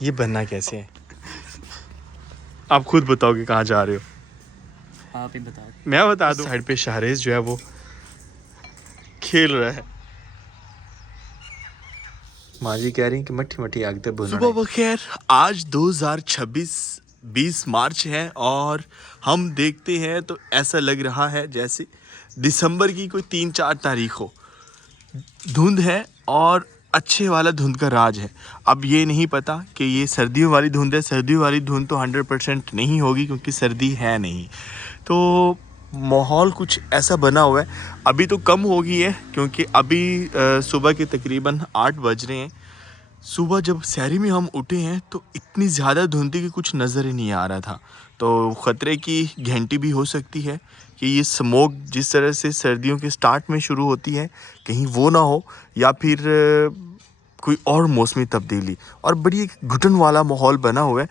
ये बनना कैसे है? आप खुद बताओगे कहाँ जा रहे हो? आप ही बता। मैं बता दूं। साइड पे शाहरेज जो है वो खेल रहा है। माजी कह रही है कि मट्ठी मट्ठी आग तक भुना। सुबह बखैर, आज 2026 20 मार्च है और हम देखते हैं तो ऐसा लग रहा है जैसे दिसंबर की कोई 3-4 तारीख हो। धुंध है और अच्छे वाला धुंध का राज है। अब ये नहीं पता कि ये सर्दियों वाली धुंध है। सर्दियों वाली धुंध तो 100% नहीं होगी क्योंकि सर्दी है नहीं। तो माहौल कुछ ऐसा बना हुआ है। अभी तो कम हो गई है क्योंकि अभी सुबह के तकरीबन 8 बज रहे हैं। सुबह जब सहरी में हम उठे हैं तो इतनी ज़्यादा धुंध की कुछ नज़र ही नहीं आ रहा था। तो ख़तरे की घंटी भी हो सकती है कि ये स्मोक जिस तरह से सर्दियों के स्टार्ट में शुरू होती है कहीं वो ना हो, या फिर कोई और मौसमी तब्दीली। और बड़ी एक घुटन वाला माहौल बना हुआ है।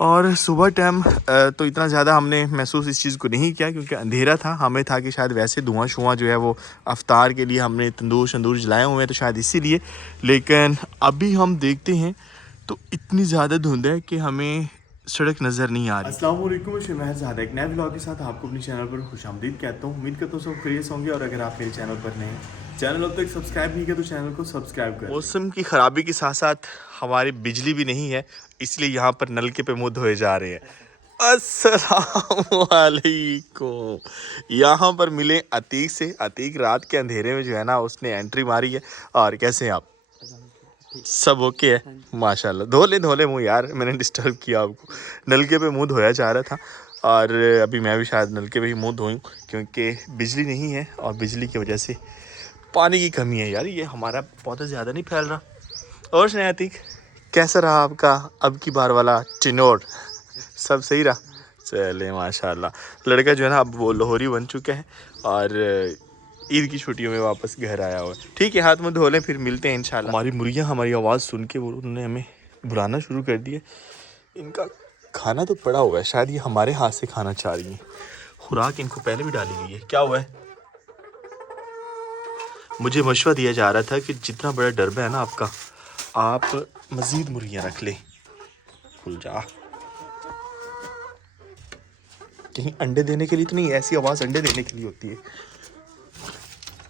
और सुबह टाइम तो इतना ज़्यादा हमने महसूस इस चीज़ को नहीं किया क्योंकि अंधेरा था। हमें था कि शायद वैसे धुआं शुआं जो है वो अफ्तार के लिए हमने तंदूर शंदूर जलाए हुए हैं तो शायद इसीलिए। लेकिन अभी हम देखते हैं तो इतनी ज़्यादा धुंध है कि हमें सड़क नज़र नहीं आ रही। अस्सलाम वालेकुम, मैं ज़्यादा एक नए व्लॉग के साथ आपको अपने चैनल पर खुशामदीद कहता हूँ। उम्मीद करता हूँ सब खैरियत होंगे। और अगर आप मेरे चैनल पर नए हैं, चैनल अब तक सब्सक्राइब नहीं किया तो चैनल को सब्सक्राइब करें। मौसम की ख़राबी के साथ साथ हमारी बिजली भी नहीं है, इसलिए यहाँ पर नलके पे मुँह धोए जा रहे हैं। अस्सलाम वालेकुम। यहाँ पर मिले अतीक से। अतीक रात के अंधेरे में जो है ना उसने एंट्री मारी है। और कैसे हैं आप? सब ओके है माशाल्लाह। धो ले मुँह यार, मैंने डिस्टर्ब किया आपको। नलके पे मुँह धोया जा रहा था और अभी मैं भी शायद नलके पे ही मुँह धोऊं क्योंकि बिजली नहीं है और बिजली की वजह से पानी की कमी है। यार ये हमारा पौधा ज़्यादा नहीं फैल रहा। और स्नेहातिक कैसा रहा आपका अब की बार वाला टिनोर? सब सही रहा? चले माशाल्लाह। लड़का जो है ना अब वो लाहौरी बन चुका है और ईद की छुट्टियों में वापस घर आया हुआ है। ठीक है, हाथ मुँह धो लें, फिर मिलते हैं इंशाल्लाह। हमारी मुर्गियाँ हमारी आवाज़ सुन के उन्होंने हमें बुलाना शुरू कर दिया। इनका खाना तो पड़ा हुआ है, शायद ये हमारे हाथ से खाना चाह रही है। खुराक इनको पहले भी डाली गई है। क्या हुआ है? मुझे मशवरा दिया जा रहा था कि जितना बड़ा डरबा है ना आपका, आप मज़ीद मुर्गियाँ रख लें। खुल जा। कहीं अंडे देने के लिए तो नहीं? ऐसी आवाज़ अंडे देने के लिए होती है।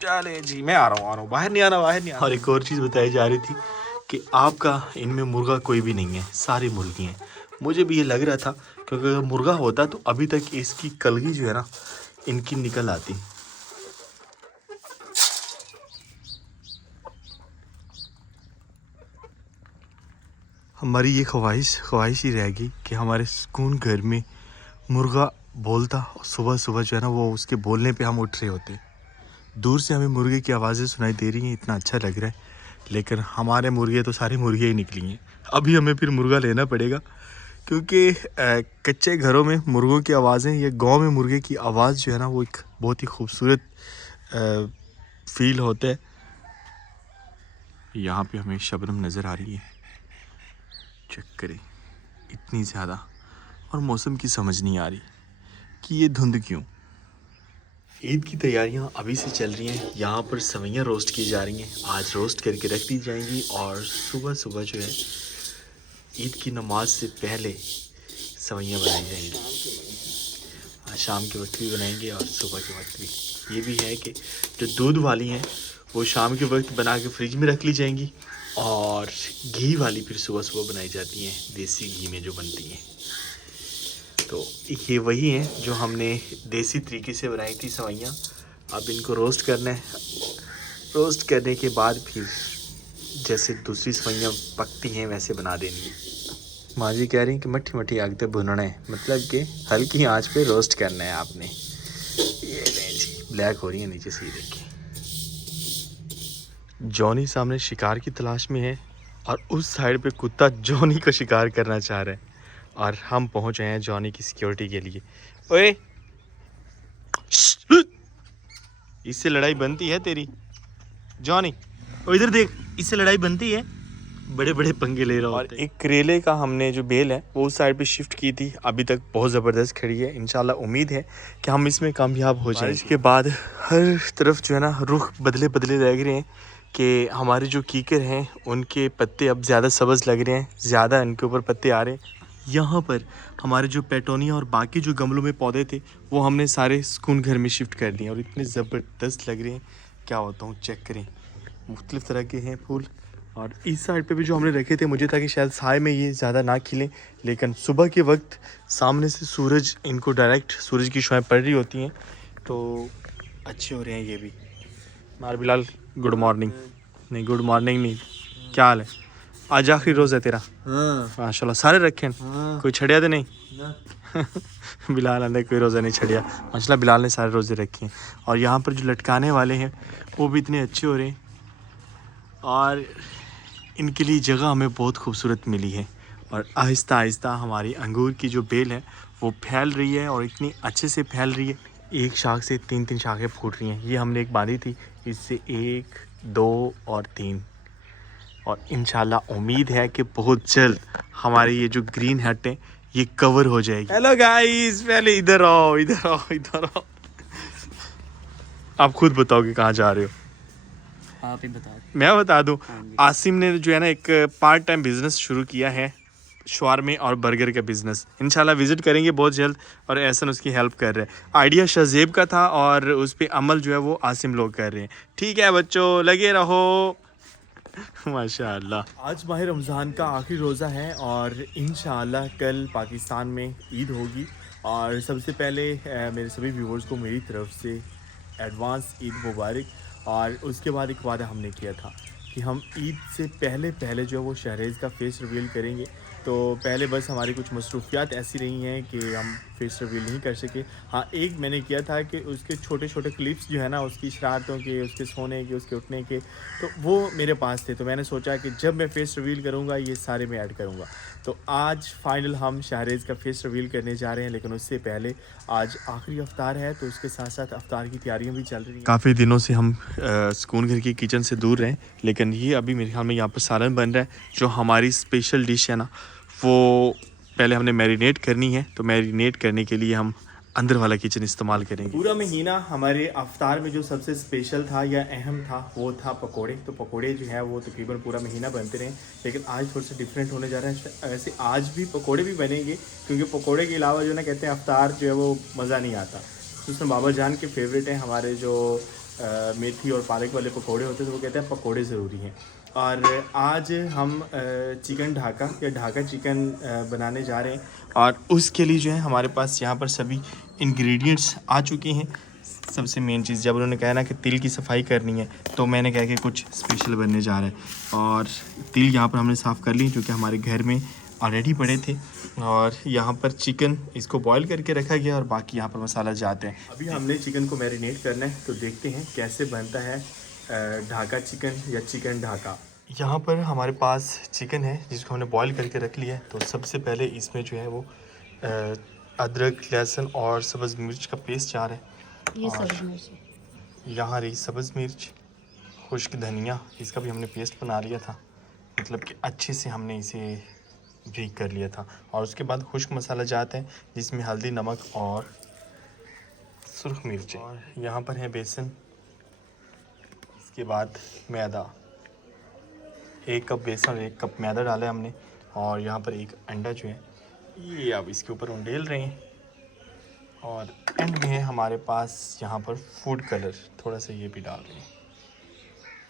चले जी, मैं आ रहा हूँ, बाहर नहीं आना। और एक और चीज़ बताई जा रही थी कि आपका इनमें मुर्गा कोई भी नहीं है, सारी मुर्गी हैं। मुझे भी ये लग रहा था क्योंकि अगर मुर्गा होता तो अभी तक इसकी कलगी जो है ना इनकी निकल आती। हमारी ये ख्वाहिश ही रह गई कि हमारे सुकून घर में मुर्गा बोलता और सुबह सुबह जो है ना वो उसके बोलने पे हम उठ रहे होते। दूर से हमें मुर्गे की आवाज़ें सुनाई दे रही हैं, इतना अच्छा लग रहा है। लेकिन हमारे मुर्गे तो सारी मुर्गियाँ ही निकली हैं। अभी हमें फिर मुर्गा लेना पड़ेगा क्योंकि कच्चे घरों में मुर्गों की आवाज़ें या गांव में मुर्गे की आवाज़ जो है ना वो एक बहुत ही खूबसूरत फील होता है। यहाँ पे हमें शबनम नज़र आ रही है, चेक करें इतनी ज़्यादा। और मौसम की समझ नहीं आ रही कि ये धुंध क्यों। ईद की तैयारियां अभी से चल रही हैं। यहाँ पर सवैयाँ रोस्ट की जा रही हैं। आज रोस्ट करके रख दी जाएंगी और सुबह सुबह जो है ईद की नमाज से पहले सवैयाँ बनाई जाएंगी। आज शाम के वक्त भी बनाएंगे और सुबह के वक्त भी। ये भी है कि जो दूध वाली हैं वो शाम के वक्त बना के फ्रिज में रख ली जाएंगी और घी वाली फिर सुबह सुबह बनाई जाती हैं, देसी घी में जो बनती हैं। तो ये वही हैं जो हमने देसी तरीके से बनाई थी सवैयाँ। अब इनको रोस्ट करना है। रोस्ट करने के बाद फिर जैसे दूसरी सवैयाँ पकती हैं वैसे बना देनी है। माँ जी कह रही हैं कि मट्ठी मट्ठी आग पे भुनना है, मतलब कि हल्की आंच पे रोस्ट करना है आपने। ये नहीं जी, ब्लैक हो रही है नीचे से, देखिए। जॉनी सामने शिकार की तलाश में है और उस साइड पे कुत्ता जॉनी का शिकार करना चाह रहा है और हम पहुंच गए हैं जॉनी की सिक्योरिटी के लिए। ओए, इससे लड़ाई बनती है तेरी जॉनी? ओ इधर देख, इससे लड़ाई बनती है। बड़े बड़े पंगे ले रहा होता है। और एक करेले का हमने जो बेल है वो उस साइड पे शिफ्ट की थी, अभी तक बहुत ज़बरदस्त खड़ी है। इंशाल्लाह उम्मीद है कि हम इसमें कामयाब हो जाएं। इसके बाद हर तरफ जो है ना रुख बदले बदले लग रहे हैं कि हमारे जो कीकर हैं उनके पत्ते अब ज़्यादा सब्ज़ लग रहे हैं, ज़्यादा इनके ऊपर पत्ते आ रहे हैं। यहाँ पर हमारे जो पेटोनिया और बाकी जो गमलों में पौधे थे वो हमने सारे सुकून घर में शिफ्ट कर दिए और इतने ज़बरदस्त लग रहे हैं, क्या होता हूँ चेक करें। मुख्तलिफ़ तरह के हैं फूल। और इस साइड पे भी जो हमने रखे थे मुझे था कि शायद साए में ये ज़्यादा ना खिलें, लेकिन सुबह के वक्त सामने से सूरज इनको डायरेक्ट सूरज की शुआएं पड़ रही होती हैं तो अच्छे हो रहे हैं ये भी। मार बिलाल गुड मॉर्निंग। नहीं गुड मॉर्निंग नहीं, क्या हाल है? आज आखिरी रोज़ है तेरा? हाँ माशाल्लाह सारे रखे हैं, हाँ कोई छड़िया तो नहीं? ना। बिलाल ने कोई रोज़ा नहीं छड़िया, माशाल्लाह बिलाल ने सारे रोज़े रखे हैं। और यहाँ पर जो लटकाने वाले हैं वो भी इतने अच्छे हो रहे हैं और इनके लिए जगह हमें बहुत खूबसूरत मिली है। और आहिस्ता आहिस्ता हमारी अंगूर की जो बेल है वो फैल रही है और इतनी अच्छे से फैल रही है, एक शाख से 3-3 शाखें फूट रही हैं। ये हमने एक बांधी थी, इससे 1, 2 और 3, और इंशाल्लाह उम्मीद है कि बहुत जल्द हमारी ये जो ग्रीन हट है ये कवर हो जाएगी। हेलो गाइस, पहले इधर आओ इधर आओ इधर आओ। आप खुद बताओगे कहाँ जा रहे हो? आप ही बता। मैं बता दूं, हाँ जी। आसिम ने जो है ना एक पार्ट टाइम बिजनेस शुरू किया है, शवारमे और बर्गर का बिजनेस। इंशाल्लाह विजिट करेंगे बहुत जल्द और एहसन उसकी हेल्प कर रहे हैं। आइडिया शहजेब का था और उस पर अमल जो है वो आसिम लोग कर रहे हैं। ठीक है बच्चों, लगे रहो। माशाअल्लाह। आज माह रमज़ान का आखिरी रोज़ा है और इंशाअल्लाह कल पाकिस्तान में ईद होगी। और सबसे पहले मेरे सभी व्यूवर्स को मेरी तरफ से एडवांस ईद मुबारक। और उसके बाद एक वादा हमने किया था कि हम ईद से पहले जो है वो शहरेज़ का फेस रिवील करेंगे। तो पहले बस हमारी कुछ मसरूफियात ऐसी रही हैं कि हम फेस रिवील नहीं कर सके। हाँ, एक मैंने किया था कि उसके छोटे छोटे क्लिप्स जो है ना उसकी शरारतों के, उसके सोने के, उसके उठने के, तो वो मेरे पास थे। तो मैंने सोचा कि जब मैं फेस रिवील करूँगा ये सारे मैं ऐड करूँगा। तो आज फाइनल हम शहरेज़ का फेस रिवील करने जा रहे हैं, लेकिन उससे पहले आज आखिरी अफ्तार है तो उसके साथ साथ अफ्तार की तैयारियां भी चल रही हैं। काफ़ी दिनों से हम सुकून घर की किचन से दूर रहें, लेकिन ये अभी मेरे ख्याल में यहाँ पर सालन बन रहा है। जो हमारी स्पेशल डिश है ना वो पहले हमने मैरिनेट करनी है, तो मैरिनेट करने के लिए हम अंदर वाला किचन इस्तेमाल करेंगे। पूरा महीना हमारे अफ्तार में जो सबसे स्पेशल था या अहम था वो था पकोड़े। तो पकोड़े जो है वो तकरीबन पूरा महीना बनते रहे, लेकिन आज थोड़ा सा डिफरेंट होने जा रहा है। वैसे आज भी पकोड़े भी बनेंगे, क्योंकि पकोड़े के अलावा जो ना कहते हैं अफ्तार जो है वो मज़ा नहीं आता। तो उसमें बाबा जान के फेवरेट हैं हमारे जो मेथी और पालक वाले पकोड़े होते हैं, तो वो कहते हैं पकोड़े ज़रूरी हैं। और आज हम चिकन ढाका या ढाका चिकन बनाने जा रहे हैं। और उसके लिए जो है हमारे पास यहाँ पर सभी इंग्रेडिएंट्स आ चुके हैं। सबसे मेन चीज़, जब उन्होंने कहा ना कि तिल की सफाई करनी है, तो मैंने कहा कि कुछ स्पेशल बनने जा रहा है। और तिल यहाँ पर हमने साफ़ कर ली, जो कि हमारे घर में ऑलरेडी पड़े थे। और यहाँ पर चिकन इसको बॉईल करके रखा गया और बाकी यहाँ पर मसाला जाते हैं। अभी हमने चिकन को मैरिनेट करना है, तो देखते हैं कैसे बनता है ढाका चिकन या चिकन ढाका। यहाँ पर हमारे पास चिकन है जिसको हमने बॉईल करके रख लिया है। तो सबसे पहले इसमें जो है वो अदरक, लहसुन और सब्ज़ मिर्च का पेस्ट जा रहा है। ये सब्ज़ मिर्च, यहाँ रही सब्ज़ मिर्च, खुश्क धनिया, इसका भी हमने पेस्ट बना लिया था, मतलब कि अच्छे से हमने इसे ब्रीक कर लिया था। और उसके बाद खुश्क मसाला जाता है जिसमें हल्दी, नमक और सुर्ख मिर्च। और यहाँ पर है बेसन, इसके बाद मैदा, 1 कप बेसन और 1 कप मैदा डाला है हमने। और यहाँ पर एक अंडा जो है ये अब इसके ऊपर उंडेल रहे हैं। और एंड में है हमारे पास यहाँ पर फूड कलर, थोड़ा सा ये भी डाल रहे हैं।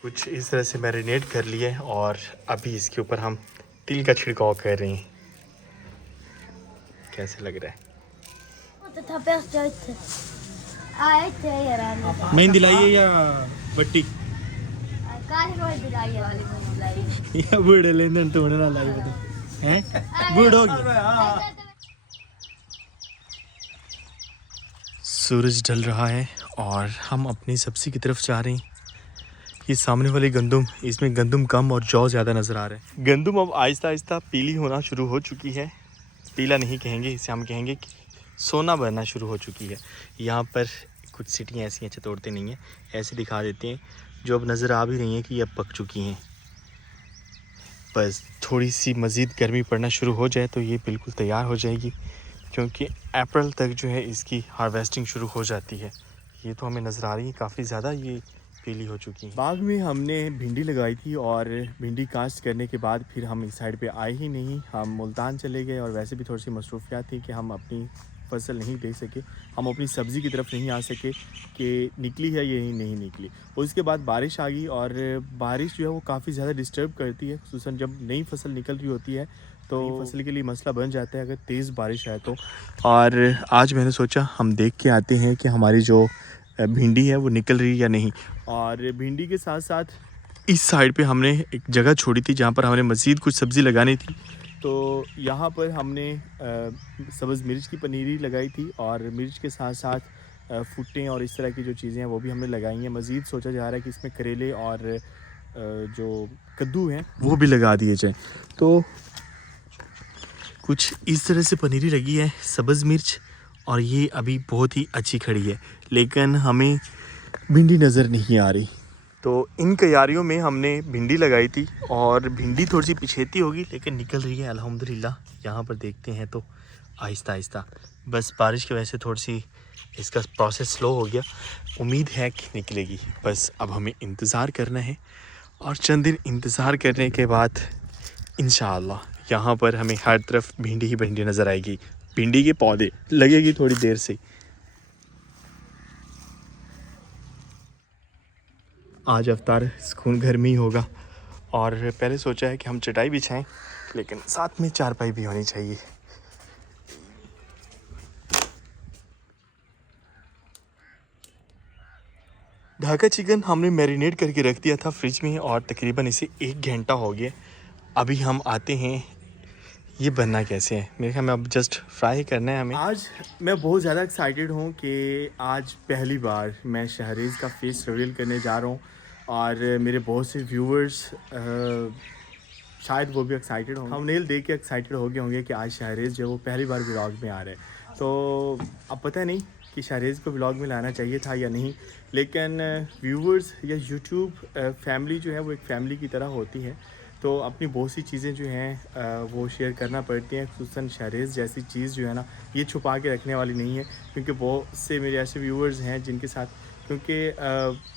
कुछ इस तरह से मैरिनेट कर लिए और अभी इसके ऊपर हम तिल का छिड़काव कर रहे हैं। कैसे लग रहा है? मेहंदी लाइए या बट्टी या बूढ़े लेंदन तो होने ना लाई बता हैं बूढ़ होगी। सूरज ढल रहा है और हम अपनी सब्ज़ी की तरफ जा रहे हैं। ये सामने वाली गंदम, इसमें गंदम कम और जौ ज़्यादा नज़र आ रहा है। गंदम अब आहिस्ता आहिस्ता पीली होना शुरू हो चुकी है। पीला नहीं कहेंगे इसे, हम कहेंगे कि सोना बनना शुरू हो चुकी है। यहाँ पर कुछ सीटियाँ ऐसी हैं, तोड़ते नहीं हैं, ऐसे दिखा देते हैं, जो अब नज़र आ भी रही हैं कि ये अब पक चुकी हैं। बस थोड़ी सी मज़ीद गर्मी पड़ना शुरू हो जाए तो ये बिल्कुल तैयार हो जाएगी, क्योंकि अप्रैल तक जो है इसकी हार्वेस्टिंग शुरू हो जाती है। ये तो हमें नज़र आ रही है काफ़ी ज़्यादा, ये पीली हो चुकी हैं। बाग में हमने भिंडी लगाई थी और भिंडी काश्त करने के बाद फिर हम इस साइड पे आए ही नहीं। हम मुल्तान चले गए और वैसे भी थोड़ी सी मसरूफियात थी कि हम अपनी फसल नहीं देख सके, हम अपनी सब्ज़ी की तरफ नहीं आ सके कि निकली है या नहीं निकली। उसके बाद बारिश आ गई और बारिश जो है वो काफ़ी ज़्यादा डिस्टर्ब करती है, खुसूसन जब नई फसल निकल रही होती है तो फसल के लिए मसला बन जाता है अगर तेज़ बारिश आए तो। और आज मैंने सोचा हम देख के आते हैं कि हमारी जो भिंडी है वो निकल रही है या नहीं। और भिंडी के साथ साथ इस साइड पे हमने एक जगह छोड़ी थी जहाँ पर हमने मज़ीद कुछ सब्ज़ी लगानी थी। तो यहाँ पर हमने सब्ज़ मिर्च की पनीरी लगाई थी और मिर्च के साथ साथ फुट्टें और इस तरह की जो चीज़ें हैं वो भी हमने लगाई हैं। मज़ीद सोचा जा रहा है कि इसमें करेले और जो कद्दू हैं वो भी लगा दिए जाए। तो कुछ इस तरह से पनीरी लगी है, सब्ज़ मिर्च, और ये अभी बहुत ही अच्छी खड़ी है, लेकिन हमें भिंडी नज़र नहीं आ रही। तो इन क्यारियों में हमने भिंडी लगाई थी और भिंडी थोड़ी सी पिछेती होगी लेकिन निकल रही है अल्हम्दुलिल्लाह। यहाँ पर देखते हैं तो आहिस्ता आहिस्ता, बस बारिश की वजह से थोड़ी सी इसका प्रोसेस स्लो हो गया। उम्मीद है कि निकलेगी, बस अब हमें इंतज़ार करना है और चंद दिन इंतज़ार करने के बाद इंशाअल्लाह यहाँ पर हमें हर तरफ भिंडी ही भिंडी नज़र आएगी। भिंडी के पौधे लगेगी थोड़ी देर से। आज अवतार सुकून घर में ही होगा और पहले सोचा है कि हम चटाई बिछाएं, लेकिन साथ में चारपाई भी होनी चाहिए। ढाका चिकन हमने मैरिनेट करके रख दिया था फ्रिज में और तकरीबन इसे 1 घंटा हो गया। अभी हम आते हैं ये बनना कैसे है। मेरे ख्याल में अब जस्ट फ्राई करना है हमें। आज मैं बहुत ज़्यादा एक्साइटेड हूँ कि आज पहली बार मैं शहरेज़ का फेस रिवील करने जा रहा हूँ और मेरे बहुत से व्यूवर्स शायद वो भी एक्साइटेड होंगे। थंबनेल देख के एक्साइटेड हो गए होंगे कि आज शहरेज़ जो है वो पहली बार व्लॉग में आ रहे हैं। तो अब पता नहीं कि शहरेज़ को व्लॉग में लाना चाहिए था या नहीं, लेकिन व्यूवर्स या यूट्यूब फैमिली जो है वो एक फैमिली की तरह होती है, तो अपनी बहुत सी चीज़ें जो हैं वो शेयर करना पड़ती हैं। खुसूसन शहरेज़ जैसी चीज़ जो है ना, ये छुपा के रखने वाली नहीं है, क्योंकि बहुत से मेरे ऐसे व्यूवर्स हैं जिनके साथ, क्योंकि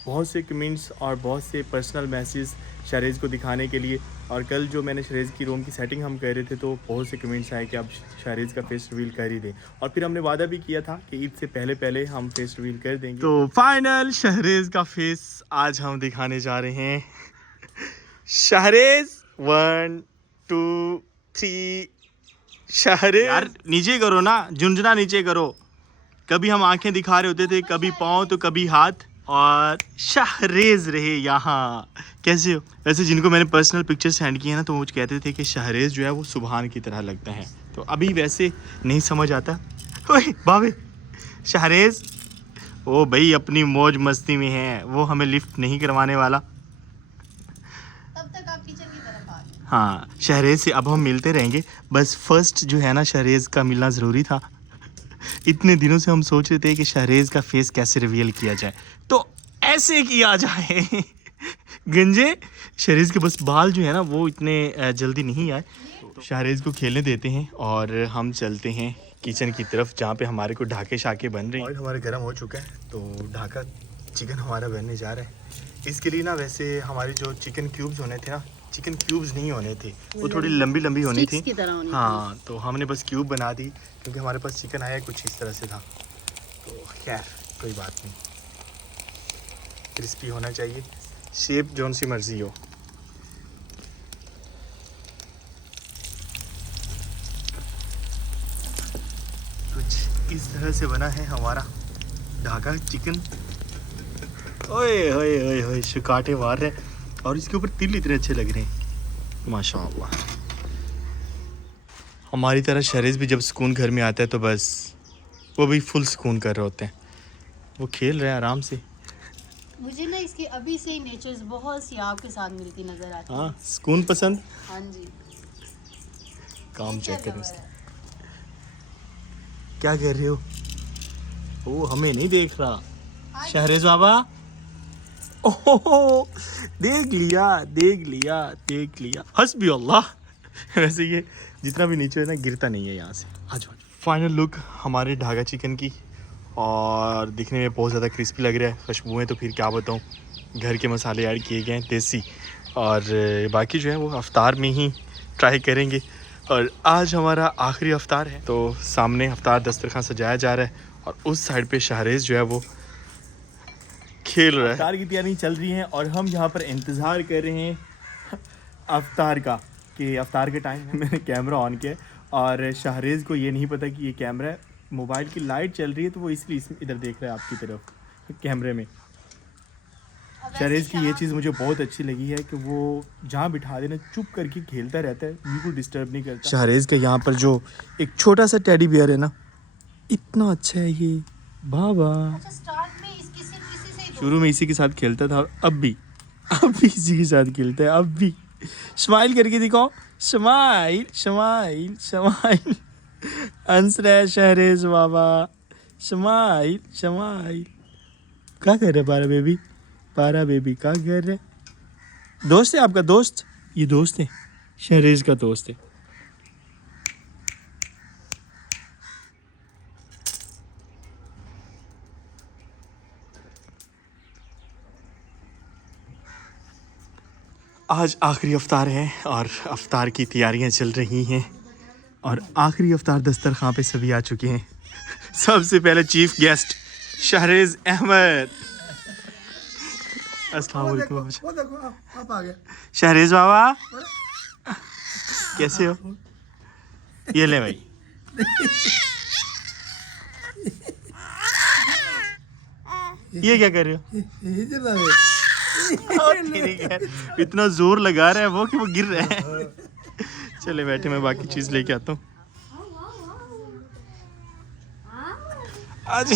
बहुत से कमेंट्स और बहुत से पर्सनल मैसेज शहरेज़ को दिखाने के लिए, और कल जो मैंने शहरेज़ की रूम की सेटिंग हम कर रहे थे तो बहुत से कमेंट्स आए कि अब शहरेज़ का फेस रिवील कर ही दें, और फिर हमने वादा भी किया था कि ईद से पहले पहले हम फेस रिवील कर देंगे। तो फाइनल शहरेज़ का फेस आज हम दिखाने जा रहे हैं। शहरेज़ 1 2 3 शहरेज़। यार नीचे करो ना, झुंझुना नीचे करो। कभी हम आंखें दिखा रहे होते थे, कभी पाँव तो कभी हाथ, और शहरेज़ रहे यहाँ। कैसे हो? वैसे जिनको मैंने पर्सनल पिक्चर सेंड किए हैं ना, तो मुझे कहते थे कि शहरेज़ जो है वो सुबहान की तरह लगता है, तो अभी वैसे नहीं समझ आता। ओए बाबे, शहरेज़ ओ भाई अपनी मौज मस्ती में है, वो हमें लिफ्ट नहीं करवाने वाला। तब तक आप किचन की तरफ आ गए। हाँ, शहरेज़ से अब हम मिलते रहेंगे। बस फर्स्ट जो है ना, शहरेज़ का मिलना ज़रूरी था। इतने दिनों से हम सोच रहे थे कि शहरेज़ का फेस कैसे रिवील किया जाए, तो ऐसे किया जाए। गंजे शहरेज़ के बस बाल जो है ना वो इतने जल्दी नहीं आए। शहरेज़ को खेलने देते हैं और हम चलते हैं किचन की तरफ, जहाँ पे हमारे को ढाके शाके बन रहे हैं। ऑयल हमारा गर्म हो चुका है, तो ढाका चिकन हमारा बनने जा रहा है। इसके लिए ना वैसे हमारे जो चिकन क्यूब्स होने थे ना, चिकन क्यूब्स नहीं होने थे, वो थोड़ी लंबी लंबी होनी थी। हाँ, तो हमने बस क्यूब बना दी क्योंकि हमारे पास चिकन आया कुछ इस तरह से था। तो खैर कोई बात नहीं, क्रिस्पी होना चाहिए, शेप जौन सी मर्जी हो। कुछ इस तरह से बना है हमारा ढाका चिकन। ओए ओए ओए ओए, शुकाटे मार रहे हैं और इसके ऊपर तिल इतने अच्छे लग रहे हैं, माशाअल्लाह। हमारी तरह शहरेज़ भी जब सुकून घर में आता है तो बस वो भी फुल सुकून कर रहे होते हैं। वो खेल रहे हैं आराम से। मुझे ना इसकी अभी से ही नेचर्स बहुत सी आपके साथ मिलती नजर आती है। हाँ, सुकून पसंद। हाँ जी, काम चेक करें उसका। क्या कर रहे हो? ओ हमें नहीं देख रहा शहरेज़ बाबा। ओहो, देख लिया देख लिया देख लिया, हस्बी अल्लाह। वैसे ये जितना भी नीचे है ना गिरता नहीं है यहाँ से। आज फाइनल लुक हमारे ढाका चिकन की, और दिखने में बहुत ज़्यादा क्रिस्पी लग रहा है, खुशबू है तो फिर क्या बताऊँ। घर के मसाले ऐड किए गए हैं देसी, और बाकी जो है वो अफ्तार में ही ट्राई करेंगे। और आज हमारा आखिरी अफ्तार है, तो सामने अफ्तार दस्तरखान सजाया जा रहा है और उस साइड पे शाहरेज़ जो है वो खेल रहा है। अफ्तार की तैयारी चल रही है और हम यहाँ पर इंतज़ार कर रहे हैं अफ्तार का, कि अफ्तार के टाइम मैंने कैमरा ऑन किया और शाहरेज़ को ये नहीं पता कि ये कैमरा है, मोबाइल की लाइट चल रही है तो वो इसलिए इधर देख रहा है आपकी तरफ कैमरे में। शाहरेज़ की ये चीज़ मुझे बहुत अच्छी लगी है कि वो जहाँ बिठा देना चुप करके खेलता रहता है, बिल्कुल डिस्टर्ब नहीं करता। शाहरेज़ का यहाँ पर जो एक छोटा सा टेडी बियर है ना, इतना अच्छा है ये बाबा। अच्छा, स्टार्ट में इसकी सिर्फ किसी से ही शुरू में इसी के साथ खेलता था और अब भी इसी के साथ खेलता है। अब भी स्माइल करके दिखाओ, स्माइल स्माइल स्माइल। हंस रहा है शाहरेज़ बाबा, स्माइल स्माइल। क्या कर रहे पारा बेबी, पारा बेबी क्या कर रहे? दोस्त है आपका, दोस्त? ये दोस्त है, शाहरेज़ का दोस्त है। आज आखिरी अफ्तार है और अफ्तार की तैयारियां चल रही हैं और आखिरी अफ्तार दस्तरखान पे सभी आ चुके हैं। सबसे पहले चीफ गेस्ट शाहरेज़ अहमद। अस्सलाम वालेकुम। वो देखो आप आ गए। शाहरेज़ बाबा कैसे हो? ये ले भाई। ये क्या कर रहे हो? इधर ना वे। इतना जोर लगा रहा है वो कि वो गिर रहा है। चले बैठे, मैं बाकी चीज़ लेके आता हूँ। आज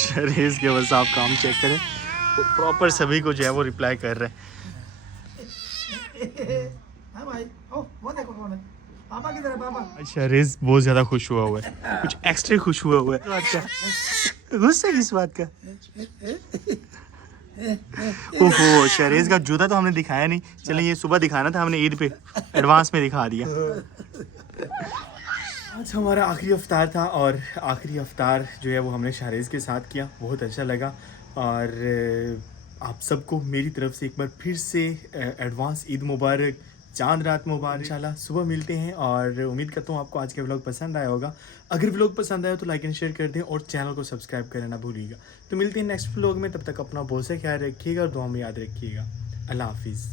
शाहरेज़ के बस आप काम चेक करें, वो प्रॉपर सभी को जो है वो रिप्लाई कर रहा है। हाँ भाई, ओ वो देखो कौन है। पापा किधर है पापा? आज शाहरेज़ बहुत ज़्यादा खुश हुआ है, कुछ एक्स्ट्रा खुश हुआ है। गुस्सा किस बात का? ओहो, शाहरेज़ का जूता तो हमने दिखाया नहीं। चलें, ये सुबह दिखाना था, हमने ईद पे एडवांस में दिखा दिया। आज हमारा आखिरी अफ्तार था और आखिरी अफ्तार जो है वो हमने शाहरेज़ के साथ किया, बहुत अच्छा लगा। और आप सबको मेरी तरफ से एक बार फिर से एडवांस ईद मुबारक, चांद रात मुबारक। इंशाल्लाह सुबह मिलते हैं और उम्मीद करता हूँ आपको आज का व्लॉग पसंद आया होगा। अगर व्लॉग पसंद आया तो लाइक एंड शेयर कर दें और चैनल को सब्सक्राइब करना ना भूलिएगा। तो मिलते हैं नेक्स्ट व्लॉग में, तब तक अपना बहुत सा ख्याल रखिएगा और दुआ में याद रखिएगा। अल्लाह हाफिज़।